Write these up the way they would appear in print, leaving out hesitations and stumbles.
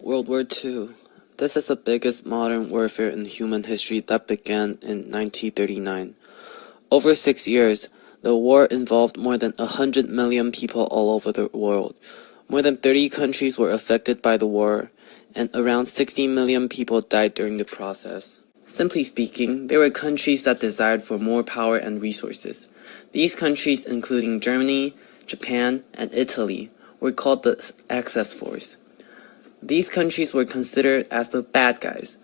World War II. This is the biggest modern warfare in human history that began in 1939. Over 6 years, the war involved more than 100 million people all over the world. More than 30 countries were affected by the war, and around 60 million people died during the process. Simply speaking, there were countries that desired for more power and resources. These countries, including Germany, Japan, and Italy, were called the Axis force. These countries were considered as the bad guys.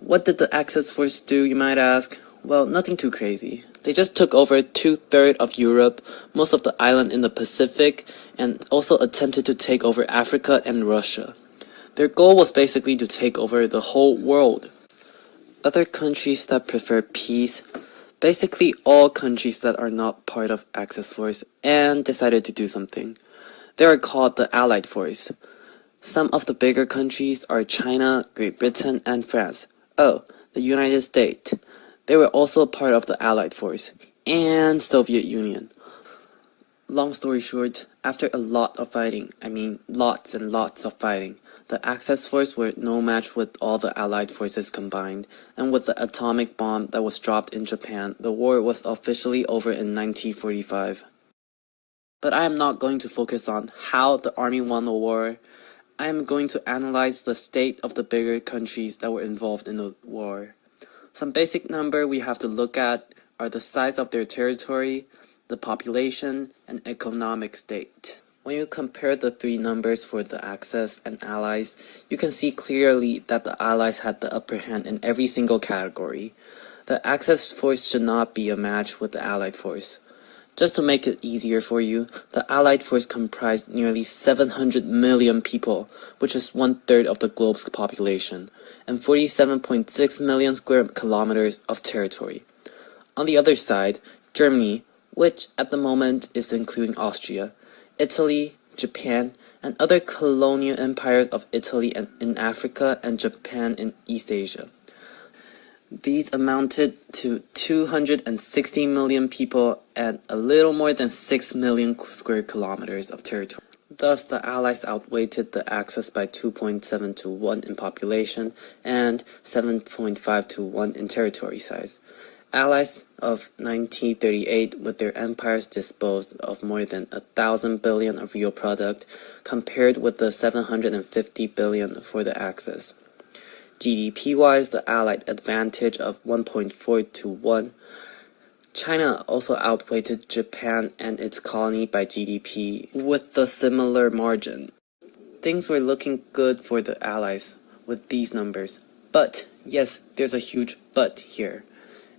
What did the Axis force do, you might ask? Well, nothing too crazy. They just took over 2/3 of Europe, most of the island in the Pacific, and also attempted to take over Africa and Russia. Their goal was basically to take over the whole world. Other countries that prefer peace, basically all countries that are not part of Axis force and decided to do something. They are called the Allied force. Some of the bigger countries are China, Great Britain, and France. Oh, the United States. They were also part of the Allied force, and Soviet Union. Long story short, after a lot of fighting, lots and lots of fighting, the Axis force were no match with all the Allied forces combined, and with the atomic bomb that was dropped in Japan, the war was officially over in 1945. But I am not going to focus on how the army won the war. I am going to analyze the state of the bigger countries that were involved in the war. Some basic number we have to look at are the size of their territory, the population, and economic state. When you compare the three numbers for the Axis and Allies, you can see clearly that the Allies had the upper hand in every single category. The Axis force should not be a match with the Allied force. Just to make it easier for you, the Allied force comprised nearly 700 million people, which is 1/3 of the globe's population, and 47.6 million square kilometers of territory. On the other side, Germany, which at the moment is including Austria, Italy, Japan, and other colonial empires of Italy and in Africa and Japan in East Asia. These amounted to 260 million people and a little more than 6 million square kilometers of territory. Thus, the Allies outweighed the Axis by 2.7 to 1 in population and 7.5 to 1 in territory size. Allies of 1938, with their empires, disposed of more than 1,000 billion of real product, compared with the 750 billion for the Axis. GDP-wise, the Allied advantage of 1.4 to 1. China also outweighed Japan and its colony by GDP with a similar margin. Things were looking good for the Allies with these numbers. But, yes, there's a huge but here.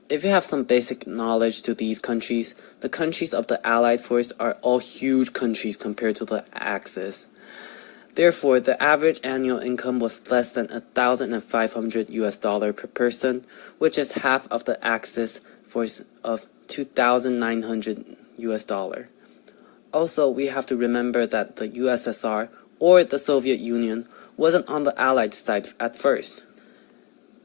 If you have some basic knowledge to these countries, the countries of the Allied force are all huge countries compared to the Axis. Therefore, the average annual income was less than $1,500 per person, which is half of the Axis force of $2,900. Also, we have to remember that the USSR, or the Soviet Union, wasn't on the Allied side at first.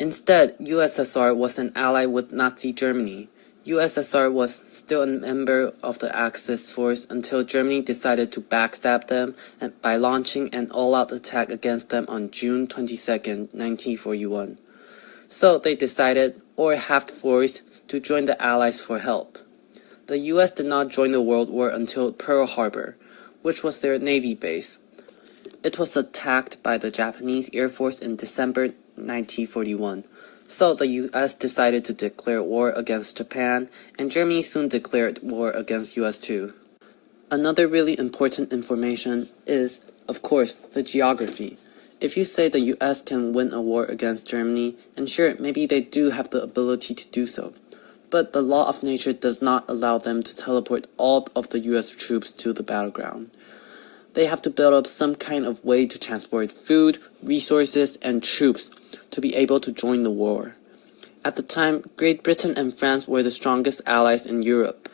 Instead, USSR was an ally with Nazi Germany. USSR was still a member of the Axis force until Germany decided to backstab them and by launching an all-out attack against them on June 22, 1941. So they decided, or half forced, to join the Allies for help. The US did not join the World War until Pearl Harbor, which was their Navy base. It was attacked by the Japanese Air Force in December 1941. So the US decided to declare war against Japan, and Germany soon declared war against US too. Another really important information is, of course, the geography. If you say the US can win a war against Germany, and sure, maybe they do have the ability to do so, but the law of nature does not allow them to teleport all of the US troops to the battleground. They have to build up some kind of way to transport food, resources, and troops to be able to join the war. At the time, Great Britain and France were the strongest allies in Europe.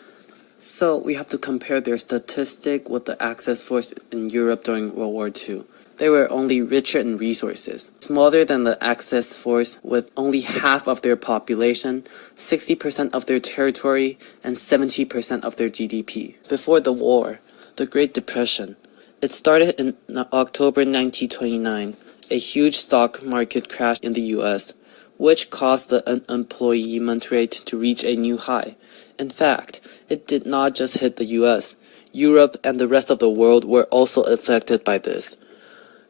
So we have to compare their statistic with the Axis force in Europe during World War II. They were only richer in resources, smaller than the Axis force with only half of their population, 60% of their territory, and 70% of their GDP. Before the war, the Great Depression, It started in October 1929, a huge stock market crash in the US, which caused the unemployment rate to reach a new high. In fact, it did not just hit the US. Europe and the rest of the world were also affected by this.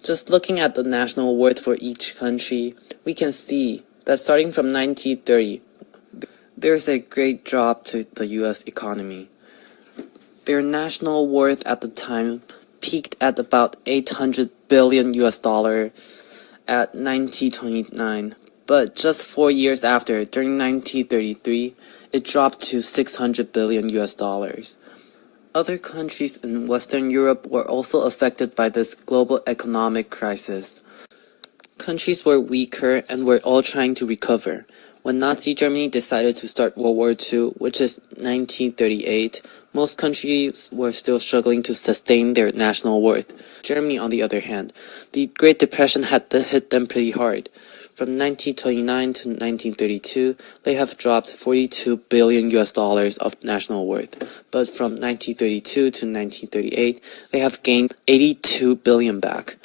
Just looking at the national worth for each country, we can see that starting from 1930, there's a great drop to the US economy. Their national worth at the time peaked at about 800 billion US dollar at 1929, but just 4 years after, during 1933, it dropped to 600 billion US dollars. Other countries in Western Europe were also affected by this global economic crisis. Countries were weaker and were all trying to recover. When Nazi Germany decided to start World War II, which is 1938, most countries were still struggling to sustain their national worth. Germany, on the other hand, the Great Depression had hit them pretty hard. From 1929 to 1932, they have dropped 42 billion US dollars of national worth. But from 1932 to 1938, they have gained 82 billion back,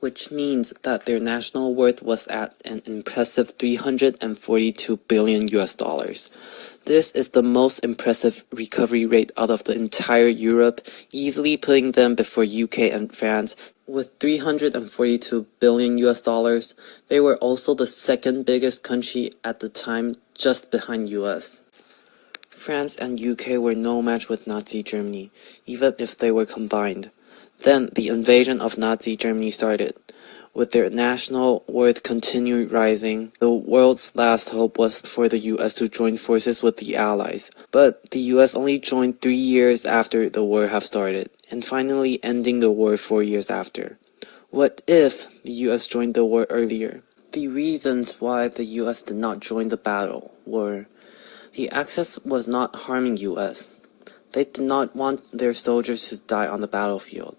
which means that their national worth was at an impressive 342 billion US dollars. This is the most impressive recovery rate out of the entire Europe, easily putting them before UK and France. With 342 billion US dollars, they were also the second biggest country at the time, just behind US. France and UK were no match with Nazi Germany, even if they were combined. Then the invasion of Nazi Germany started. With their national worth continuing rising, the world's last hope was for the US to join forces with the Allies. But the US only joined 3 years after the war had started, and finally ending the war 4 years after. What if the US joined the war earlier? The reasons why the US did not join the battle were: the Axis was not harming US. They did not want their soldiers to die on the battlefield.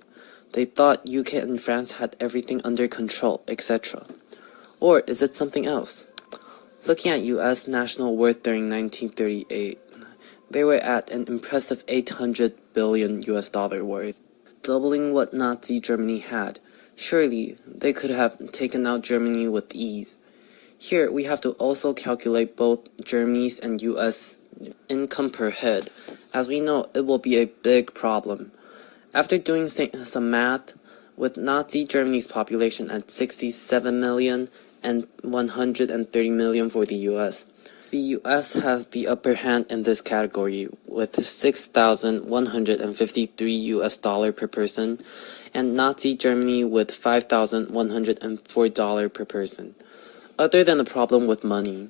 They thought UK and France had everything under control, etc. Or is it something else? Looking at US national worth during 1938, they were at an impressive 800 billion US dollar worth, doubling what Nazi Germany had. Surely, they could have taken out Germany with ease. Here, we have to also calculate both Germany's and US income per head. As we know, it will be a big problem. After doing some math, with Nazi Germany's population at 67 million and 130 million for the US, the US has the upper hand in this category with 6,153 US dollar per person, and Nazi Germany with $5,104 per person. Other than the problem with money,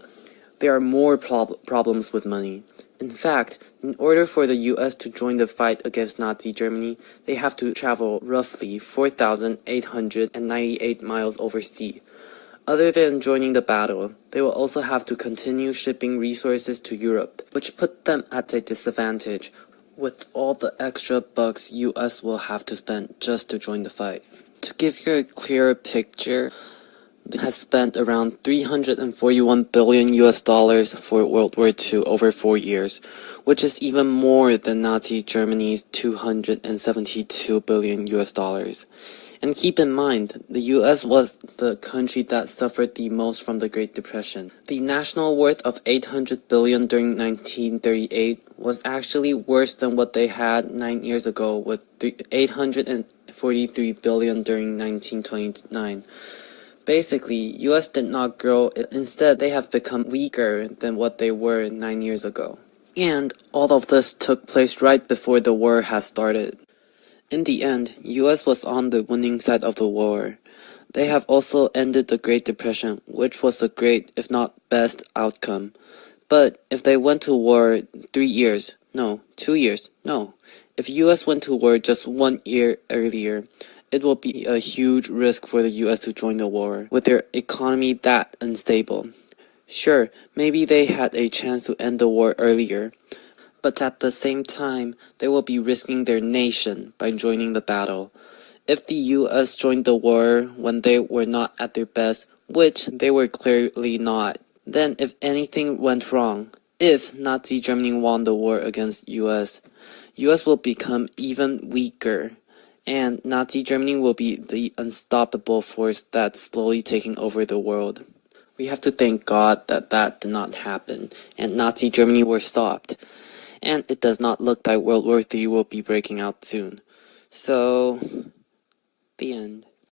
there are more problems with money. In fact, in order for the US to join the fight against Nazi Germany, they have to travel roughly 4,898 miles over sea. Other than joining the battle, they will also have to continue shipping resources to Europe, which put them at a disadvantage, with all the extra bucks US will have to spend just to join the fight. To give you a clearer picture, has spent around 341 billion US dollars for World War II over 4 years, which is even more than Nazi Germany's 272 billion US dollars. And keep in mind, the US was the country that suffered the most from the Great Depression. The national worth of 800 billion during 1938 was actually worse than what they had 9 years ago with 843 billion during 1929. Basically, US did not grow, instead they have become weaker than what they were 9 years ago. And all of this took place right before the war has started. In the end, US was on the winning side of the war. They have also ended the Great Depression, which was a great, if not best, outcome. But if they went to war 3 years, no, 2 years, no. If US went to war just 1 year earlier, it will be a huge risk for the US to join the war, with their economy that unstable. Sure, maybe they had a chance to end the war earlier, but at the same time, they will be risking their nation by joining the battle. If the US joined the war when they were not at their best, which they were clearly not, then if anything went wrong, if Nazi Germany won the war against US will become even weaker. and Nazi Germany will be the unstoppable force that's slowly taking over the world. We have to thank God that that did not happen, and Nazi Germany were stopped. And it does not look like World War III will be breaking out soon. So, the end.